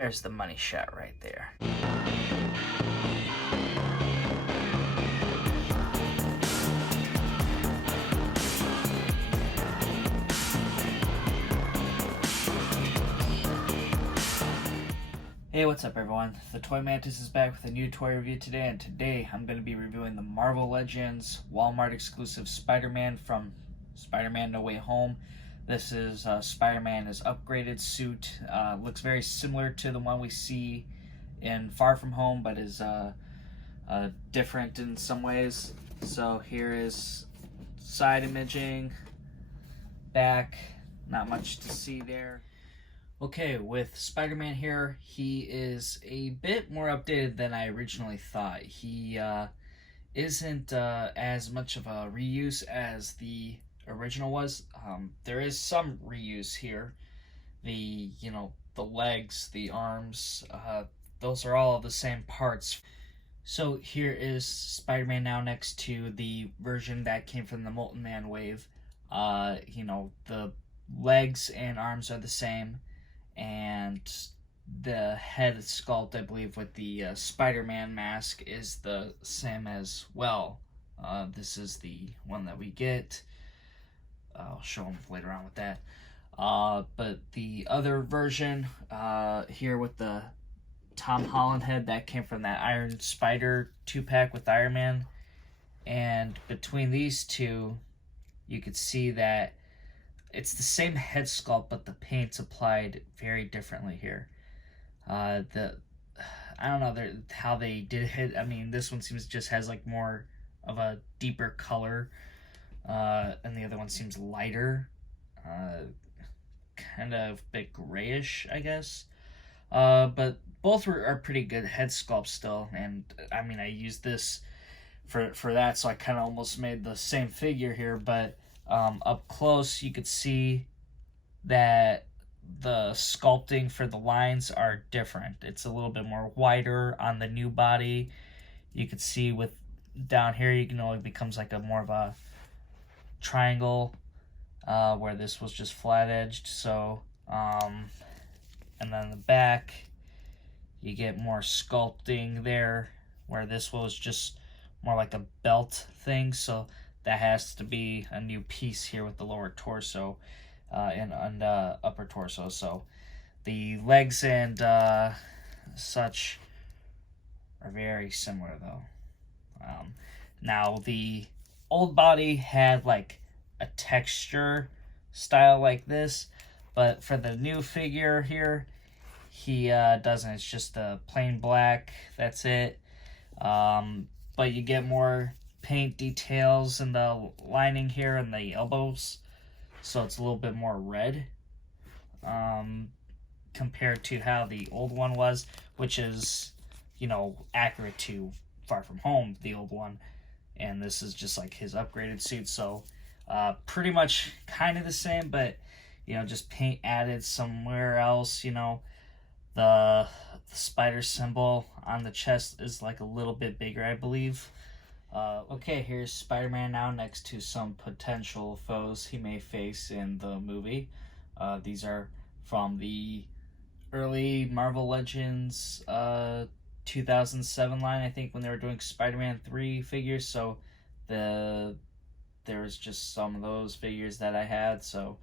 There's the money shot right there. Hey, what's up everyone? The Toy Mantis is back with a new toy review today, and today I'm going to be reviewing the Marvel Legends Walmart exclusive Spider-Man from Spider-Man No Way Home. This is Spider-Man in his upgraded suit. Looks very similar to the one we see in Far From Home, but is different in some ways. So here is side imaging, back, not much to see there. Okay, with Spider-Man here, he is a bit more updated than I originally thought. He isn't as much of a reuse as the original was. There is some reuse here. The legs, the arms, those are all the same parts. So here is Spider-Man now next to the version that came from the Molten Man wave. The legs and arms are the same, and the head sculpt, I believe, with the Spider-Man mask is the same as well. This is the one that we get. I'll show them later on with that. But the other version here with the Tom Holland head, that came from that Iron Spider 2-pack with Iron Man. And between these two, you could see that it's the same head sculpt, but the paint's applied very differently here. I don't know how they did it. I mean, this one seems just has like more of a deeper color, and the other one seems lighter, kind of a bit grayish, I guess. But both are pretty good head sculpts still, and I mean, I used this for that, so I kind of almost made the same figure here, but up close you could see that the sculpting for the lines are different. It's a little bit more wider on the new body. You could see with down here, it becomes like a more of a triangle, where this was just flat edged. So and then the back, you get more sculpting there, where this was just more like a belt thing. So that has to be a new piece here with the lower torso and upper torso. So the legs and such are very similar though. Now the old body had like a texture style like this, but for the new figure here, he doesn't. It's just a plain black. That's it. But you get more paint details in the lining here and the elbows, so it's a little bit more red, compared to how the old one was, which is accurate to Far From Home, the old one, and this is just like his upgraded suit. So pretty much kind of the same, but just paint added somewhere else. The spider symbol on the chest is like a little bit bigger, I believe. Okay, here's Spider-Man now next to some potential foes he may face in the movie. These are from the early Marvel Legends 2007 line, I think, when they were doing Spider-Man 3 figures. So there was just some of those figures that I had, so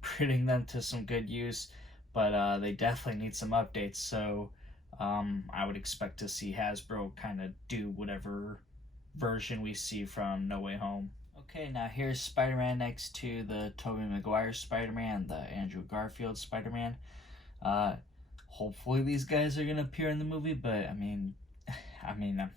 putting them to some good use. But they definitely need some updates, so I would expect to see Hasbro kind of do whatever version we see from No Way Home. Okay, now here's Spider-Man next to the Tobey Maguire Spider-Man, the Andrew Garfield Spider-Man. Hopefully these guys are gonna appear in the movie, but I mean, I'm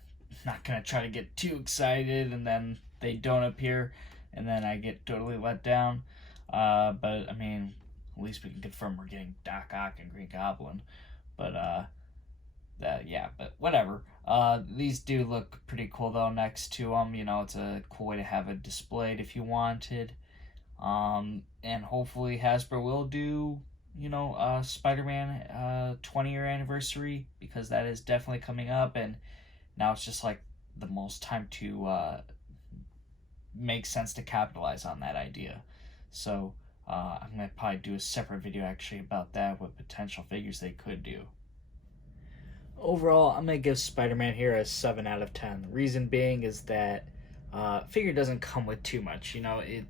not gonna try to get too excited and then they don't appear, and then I get totally let down. But I mean, at least we can confirm we're getting Doc Ock and Green Goblin. But but whatever. These do look pretty cool though next to them. It's a cool way to have it displayed if you wanted. And hopefully Hasbro will do, Spider-Man 20-year anniversary, because that is definitely coming up, and now it's just like the most time to make sense to capitalize on that idea. So I'm going to probably do a separate video actually about that, what potential figures they could do. Overall, I'm going to give Spider-Man here a 7 out of 10. The reason being is that figure doesn't come with too much. You know, it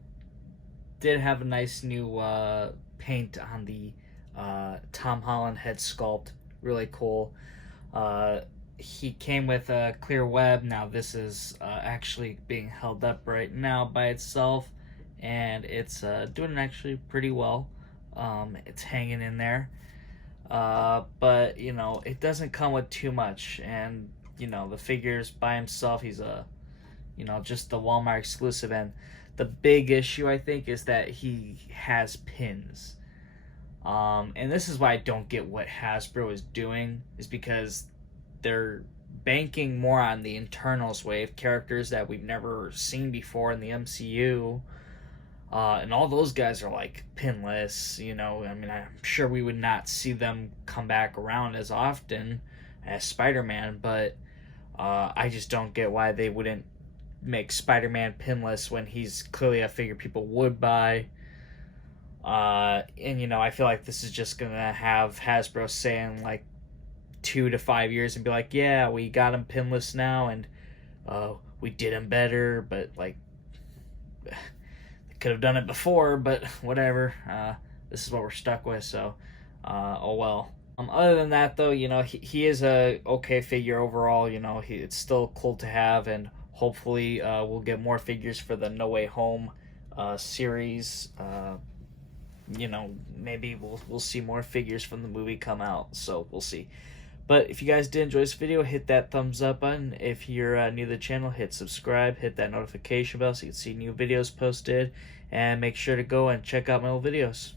did have a nice new paint on the Tom Holland head sculpt. Really cool. He came with a clear web. Now this is actually being held up right now by itself, and it's doing actually pretty well. It's hanging in there. But you know, it doesn't come with too much, and you know, the figure's by himself. He's a, you know, just the Walmart exclusive, and the big issue I think is that he has pins. And this is why I don't get what Hasbro is doing, is because they're banking more on the Internals wave characters that we've never seen before in the MCU. And all those guys are like pinless, you know. I mean, I'm sure we would not see them come back around as often as Spider-Man, but I just don't get why they wouldn't make Spider-Man pinless when he's clearly a figure people would buy. And you know, I feel like this is just gonna have Hasbro saying like 2 to 5 years and be like, yeah, we got him pinless now, and we did him better, but like, could have done it before, but whatever. This is what we're stuck with, so oh well. Other than that, though, you know, he is a okay figure overall. You know, it's still cool to have, and hopefully we'll get more figures for the No Way Home series. You know, maybe we'll see more figures from the movie come out, so we'll see. But if you guys did enjoy this video, hit that thumbs up button. If you're new to the channel, hit subscribe, hit that notification bell so you can see new videos posted, and make sure to go and check out my old videos.